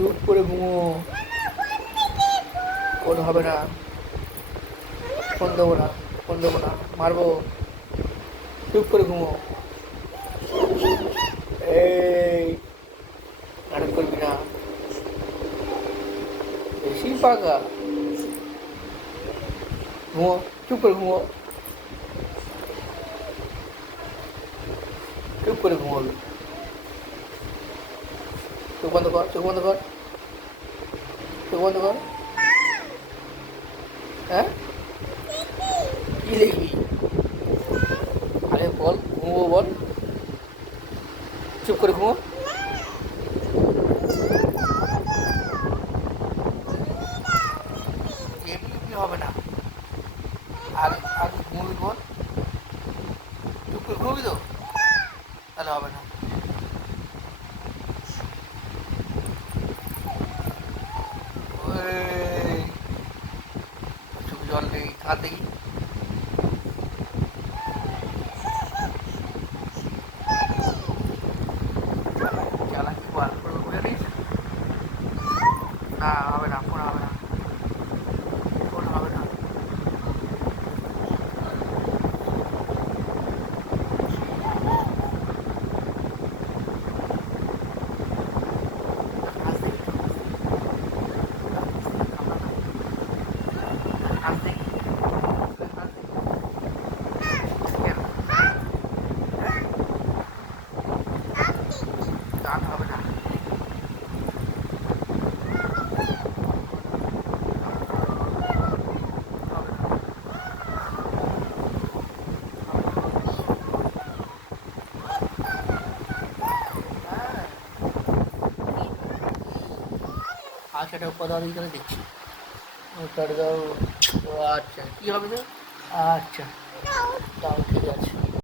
চুপ করে ঘুমো। ফোন হবে না, ফোন দেবো না, ফোন দেবো না, মারবো। চুপ করে ঘুমো। এই নাটক করবি না, বেশি পাকা। ঘুমো, চুপ করে ঘুমো, চুপ করে ঘুমোবি। চোখ বন্ধ কর, চোখ বন্ধ কর, চোখ বন্ধ কর। হ্যাঁ, কি দেখবি? আরে বল, ঘুমবো বল। চুপ করে ঘুমো। এমনি হবে না। আর আর ঘুমবি বল। চুপ করে ঘুমবি তো, তাহলে হবে না। ওই চোখ জল নেই, কাঁদ দেখি। চালাকি বার করে বুঝে না, হবে না, ফোন হবে না, ফোন হবে না। হাস দেখি, হাস দেখি, হাস দেখি। কেন? দাঁত হবে না। হবে না। হ্যাঁ, আচ্ছা, এটা কথা দিই তাহলে দেখছি। ওটা দাও। ও আচ্ছা, কী হবে তো? আচ্ছা, তাও ঠিক আছে।